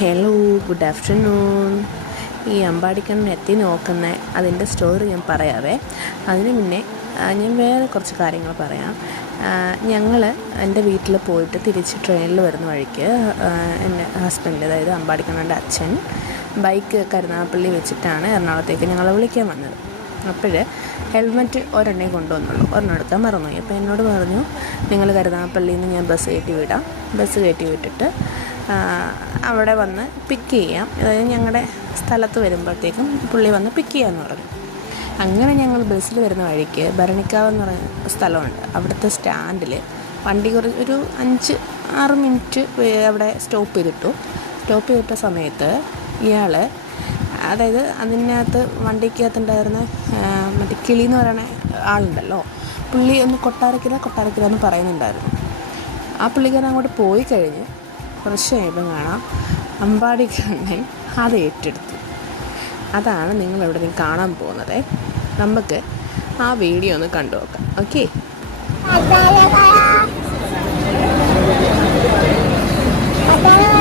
Hello, good afternoon. ഈ അമ്പാടിക്കണ്ണൻ എത്തി നോക്കുന്ന അതിൻ്റെ സ്റ്റോറി ഞാൻ പറയാവേ. അതിന് മുന്നേ ഞാൻ വേറെ കുറച്ച് കാര്യങ്ങൾ പറയാം. ഞങ്ങൾ എൻ്റെ വീട്ടിൽ പോയിട്ട് തിരിച്ച് ട്രെയിനിൽ വരുന്ന വഴിക്ക് എൻ്റെ ഹസ്ബൻഡ്, അതായത് അമ്പാടിക്കണ്ണൻ്റെ അച്ഛൻ, ബൈക്ക് കരുനാഗപ്പള്ളി വെച്ചിട്ടാണ് എറണാകുളത്തേക്ക് ഞങ്ങളെ വിളിക്കാൻ വന്നത്. അപ്പോൾ ഹെൽമെറ്റ് ഒരെണ്ണേ കൊണ്ടുവന്നുള്ളൂ, ഒരെണ്ണം എടുക്കാൻ മറന്നുപോയി. അപ്പോൾ എന്നോട് പറഞ്ഞു, നിങ്ങൾ കരുനാഗപ്പള്ളിയിൽ നിന്ന് ഞാൻ ബസ് കയറ്റി വിടാം, ബസ് കയറ്റി വിട്ടിട്ട് അവിടെ വന്ന് പിക്ക് ചെയ്യാം, അതായത് ഞങ്ങളുടെ സ്ഥലത്ത് വരുമ്പോഴത്തേക്കും പുള്ളി വന്ന് പിക്ക് ചെയ്യാമെന്ന് പറഞ്ഞു. അങ്ങനെ ഞങ്ങൾ ബസ്സിൽ വരുന്ന വഴിക്ക് ഭരണിക്കാവ് എന്ന് പറയുന്ന സ്ഥലമുണ്ട്. അവിടുത്തെ സ്റ്റാൻഡിൽ വണ്ടി ഒരു 5-6 മിനിറ്റ് അവിടെ സ്റ്റോപ്പ് ചെയ്തിട്ട സമയത്ത് ഇയാൾ, അതായത് അതിനകത്ത് വണ്ടിക്കകത്തുണ്ടായിരുന്ന മറ്റേ കിളി എന്ന് പറയുന്ന ആളുണ്ടല്ലോ, പുള്ളി ഒന്ന് കൊട്ടാരക്കര എന്ന് പറയുന്നുണ്ടായിരുന്നു. ആ പുള്ളിക്കാരൻ അങ്ങോട്ട് പോയി കഴിഞ്ഞ് കുറച്ച് കഴിയുമ്പം കാണാം അമ്പാടിക്കണ്ണൻ അത് ഏറ്റെടുത്തു. അതാണ് നിങ്ങളിവിടെ നിന്ന് കാണാൻ പോകുന്നത്. നമുക്ക് ആ വീഡിയോ ഒന്ന് കണ്ടു നോക്കാം. ഓക്കെ. Ada